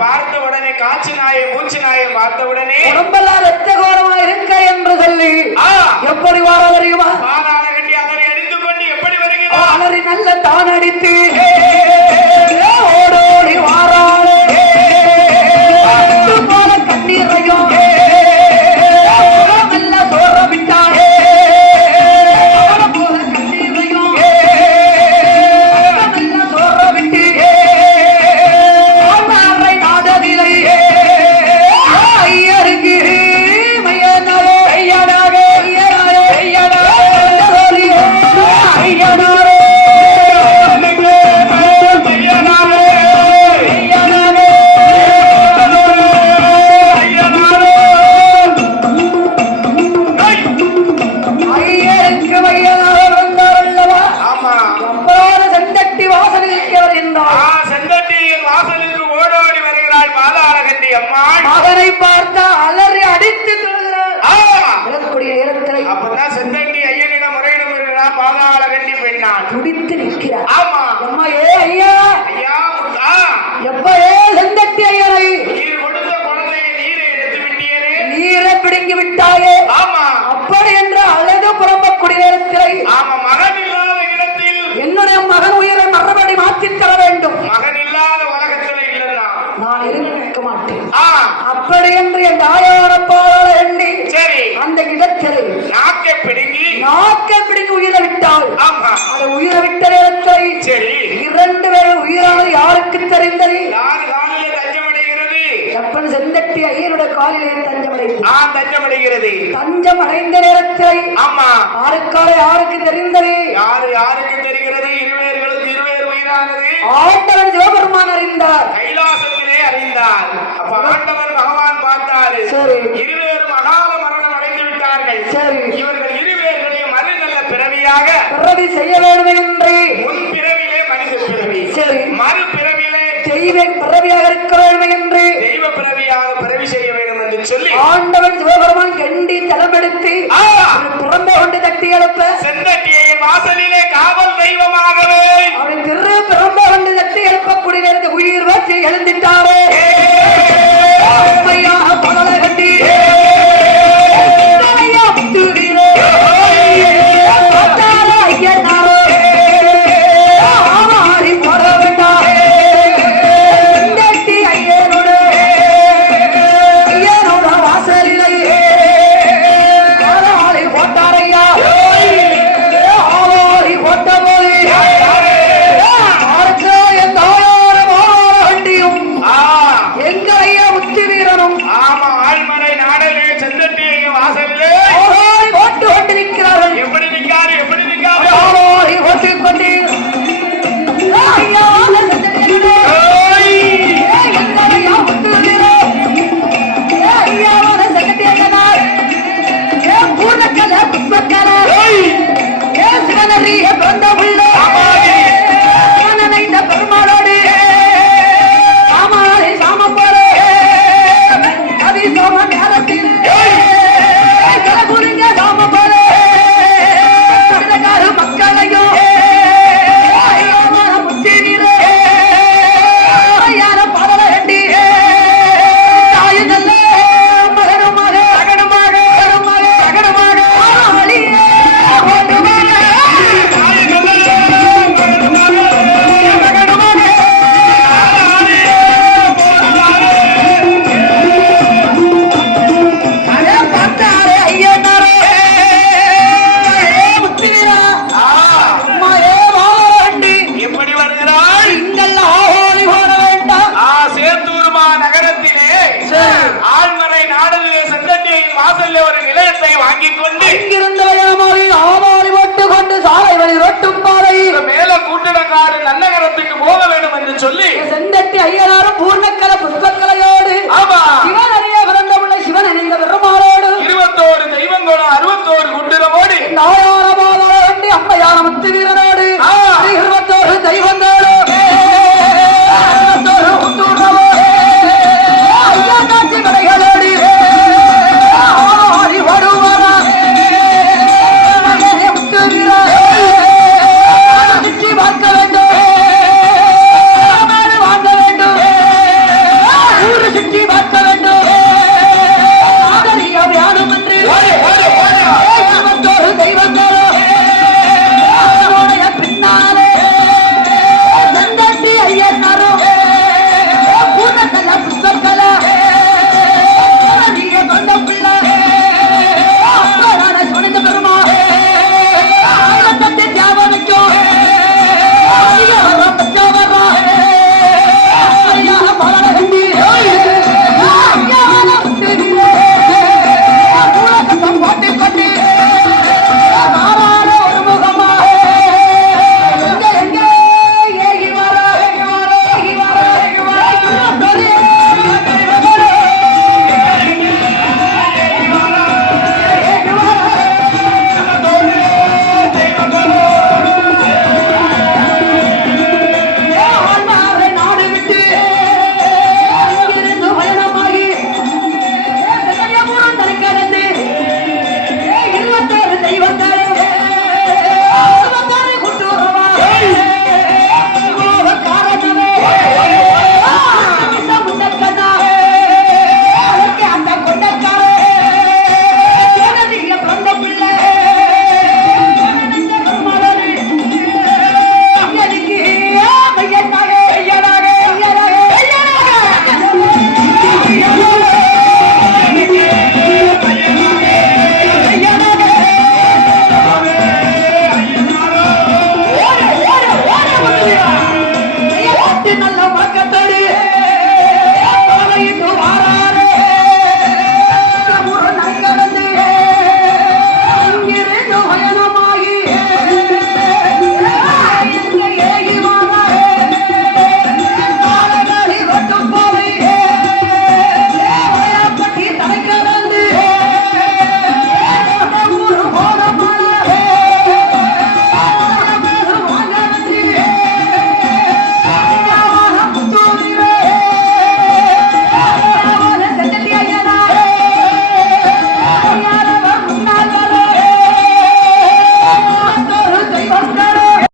பார்த்த உடனே காட்சி நாயை மூச்சு நாயை பார்த்த உடனே உடம்பெல்லாம் ரத்த கோரமா இருக்க என்று சொல்லி எப்படி வார தெரியுமா? பாதாள கட்டி அதனை அடித்துக் கொண்டு எப்படி வருகிறார்? அலறி நல்ல தான் அடித்து ஓடோடி வாராளே போல கண்ணீரையும் நல்ல சோற விட்டாளே போல கண்ணீரையும் நல்ல சோற விட்டு நாடதிலை ஐயருக்கு மையனாரோ ஐயனாரோ ஐயனாரோ ஐயனாரோ மகனை பார்த்தா அலறி அடித்து அப்பதான் செந்தண்டி ஐயனிடம் முறையிடம் பாதாள கண்டி பெண்ணான் துடித்து நிற்கிறார். ஆமா அம்மா ஏ ஐயா ஐயா எப்ப ஏ செந்தட்டி ஐயனை நீர் கொடுத்த குழந்தையை நீரை எடுத்து விட்டீரே, நீரை பிடுங்கி விட்டாயே. ஆமா அப்படி என்று அழகு புறம்பக்கூடிய நேரத்தில் ஆமா மகன் இல்லாத இடத்தில் என்னுடைய மகன் உயிரை மறுபடி மாற்றித் தர வேண்டும். மகன் இல்லாத உலகத்துல இல்லைன்னா நான் இருக்க மாட்டேன். அப்படி என்று என் தாயார பாட எண்ணி சரி அந்த இடத்தில் நாக்கை பிடுங்கி உயிரை விட்டாள். ஆமா அது உயிரை விட்ட நேரத்தை சரி இரண்டு பேரும் உயிரானது யாருக்கு தெரிந்தது? யார் காலில் தஞ்சமடைகிறது? அப்பன் செந்தட்டி ஐயனுடைய காலிலே தஞ்சமடைந்தது. தஞ்சமடைகிறது. தஞ்சம் அடைந்த நேரத்தை ஆமா யாருக்கு தெரிந்தது? யாருக்கு தெரிகிறது? இருவேர்களுக்கு இருவேறு உயிரானது ஆண்டவன் சிவபெருமான் அறிந்தார், கைலாசத்திலே அறிந்தார். அப்ப ஆண்டவன் பகவான் பார்த்தாரு, இருவேறு மகால மரணம் அடைந்து விட்டார்கள். இவர்கள் இருவேர்களையும் மறு நல்ல பிறவியாக பிறவி செய்ய வேண்டும் என்று முன் பிறவிலே மனித பிறவி, மறு பிறவிலே தெய்வ பிறவியாக இருக்க வேண்டும் என்று தெய்வ பிறவியாக பிறவி செய்ய வேண்டும் என்று சொல்லி ஆண்டவன் சிவபெருமான் கண்டி தலமெடுத்து பிறந்த கொண்டு தட்டி எழுப்ப செந்தட்டியை வாசலிலே காவல் தெய்வமாகவே அவன் திரு பிறந்த கொண்டு தட்டி எழுப்பக்கூடிய உயிர் வச்சு எழுந்துட்டாரே. படல கட்டி